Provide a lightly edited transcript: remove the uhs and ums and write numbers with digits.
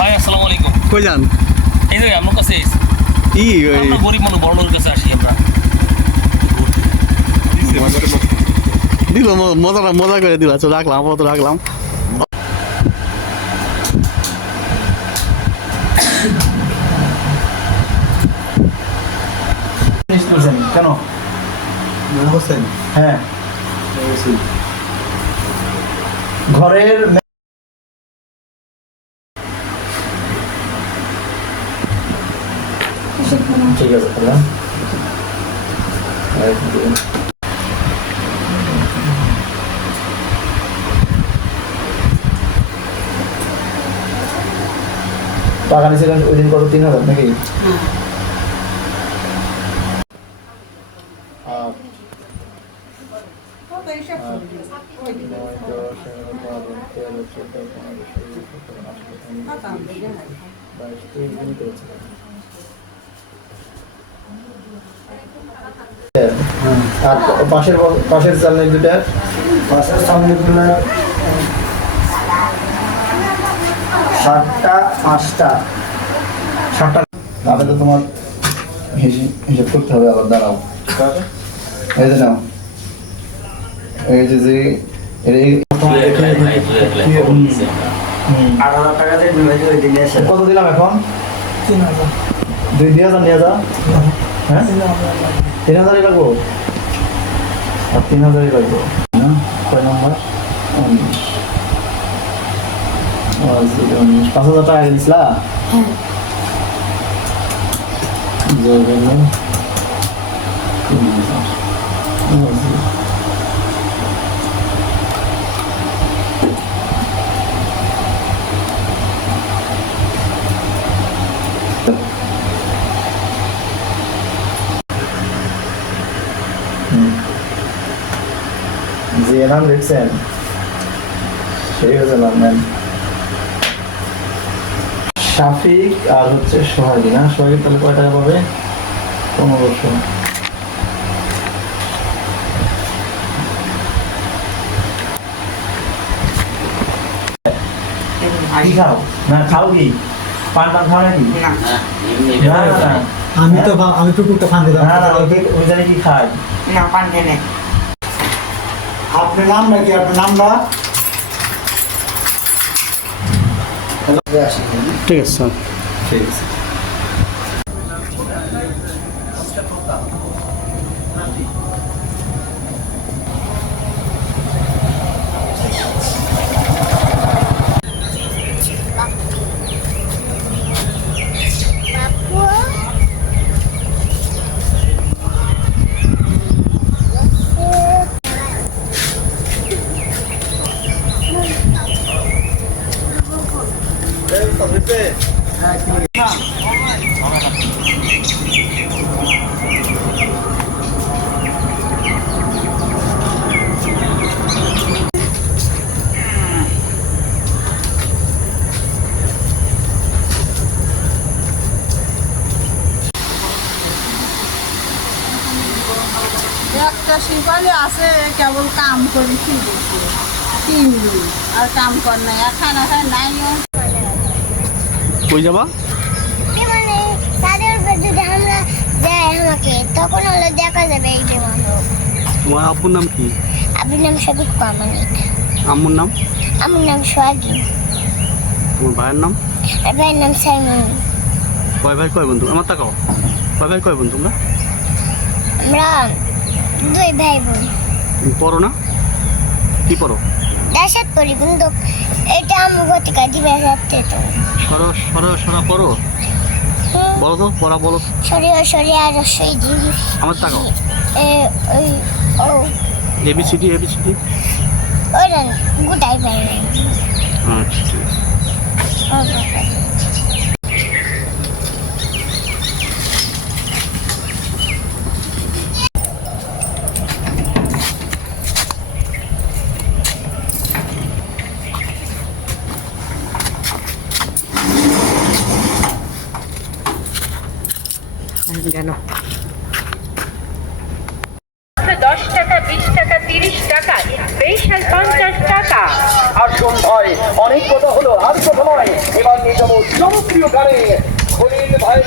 ভাই আসসালামু আলাইকুম। কই যান? এই যে আমার কাছে কি আমরা গরিব মানুষ, বড় লোকের কাছে আসি আমরা। দিল মজা করে দিল। আচ্ছা রাখলাম, আপাতত রাখলাম। কেন হোসেন? হ্যাঁ ঘরের ঠিক আছে তাহলে টাকা নিয়েছিলেন ওই দিন কত 3,000 নাকি? আর পাশের চালনি দুটা, পাশের চালনিগুলো 7টা 5টা 7টা। তাহলে তো তোমার হিসাব করতে হবে আবার। দাঁড়াও, এই যে নাও, এই যে কত দিলাম এখন? 2,000 নিয়ে যা। হ্যাঁ 3,000 লাগবো, আর 3,000 লাগবো। কয় নম্বর? 5,000 টাকা দিয়েছিলা। যে নাম দেখছেন সেই হচ্ছে নাম নেন শাফিক। আর হচ্ছে সোহাগী। না সোহাগী তাহলে কয় টাকা পাবে? 1500। কি খাও? না খাও কি? পান খাও নাকি? আমি টুকুটা ফান দিতাম। ওই জানি কি খায়? না পান খেলে আপনার নাম নাকি? আপনার নামটা ঠিক আছে স্যার। ঠিক আছে। একটা শিপালি আছে কেবল কাম করে কিনবি আর কাম কর নাই আর খানা খায় নাই। কই যাবা? মানে তাদের উপর যদি হামলা দেয় আমাকে, তখন হলো দেখা যাবে এই বিমান। তোমার আব্বুর নাম কি? আপনার নাম শফিক প্রামাণিক। আম্মুর নাম? আমার নাম সোহাগী। তোমার ভাইয়ের নাম? আর ভাইয়ের নাম সাইমন। কয় ভাই কয় বন্ধু? আমার তাকাও, কয় ভাই কয় বন্ধু তোমরা? আমরা 2 ভাই বোন। তুমি পড়ো না? কি পড়ো? দেশাত করি কিন্তু এটা আমি গতিকা দিবে যাচ্ছে তো। সরা পড়ো। বলো তো, পড়া বলো। সরিয়া আর রসই দিবি। আমার তাকাও। ওই ও এবিসিডি ওরা গোটাই ভাই। আচ্ছা ঠিক আছে। কেন 10 টাকা 20 টাকা 30 টাকা স্পেশাল 50 টাকা। আসুন ভাই, অনেক কথা হলো, আর কথা নয়। এবার নিয়ে যাবো জনপ্রিয় গানে খলিল ভাই